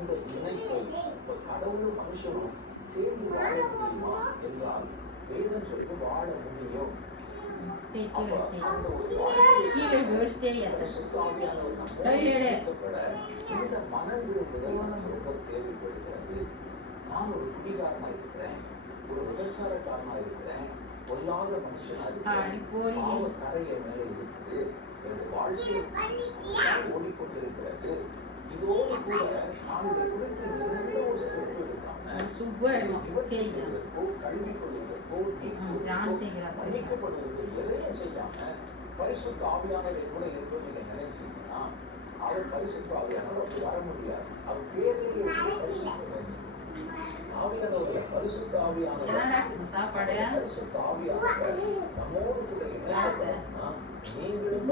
அந்த இணைப்பை இப்ப கடவுளும் மனுஷனும் சேர்ந்து வாழ முடியுமா என்றால் வேதம் சொல்லிட்டு வாழ முடியும். இந்த மன விரும்புதல் ரொம்ப தேவைப்படுகிறது. நான் ஒரு குடிகாரனா இருக்கிறேன், ஒரு விபச்சாரக்காரனா இருக்கிறேன், பொல்லாத மனுஷனா இருக்கிறேன், பாவ கரைய மேல இருக்குது, எனது வாழ்க்கை ஓடிக்கொண்டிருக்கிறது. இதோடு கூட நான் இதை குறித்து எந்த ஒரு ஸ்டெப் எடுக்காம கல்வி கொள்வதற்கோ மன்னிக்கப்படுவதற்கோ எதையும் செய்யாம பரிசுத்த ஆவியானவரை கூட இருக்கும் நீங்க நினைச்சீங்கன்னா அவர் பரிசுத்த ஆவியானவர் அப்படி வர முடியாது. அவர் பேரிலேயே ஆவியானவர் பரிசுத்த ஆவியானவர் பரிசுத்த ஆவியானவர் நம்மோடு கூட இணைக்கப்படணும்னா நீங்களும்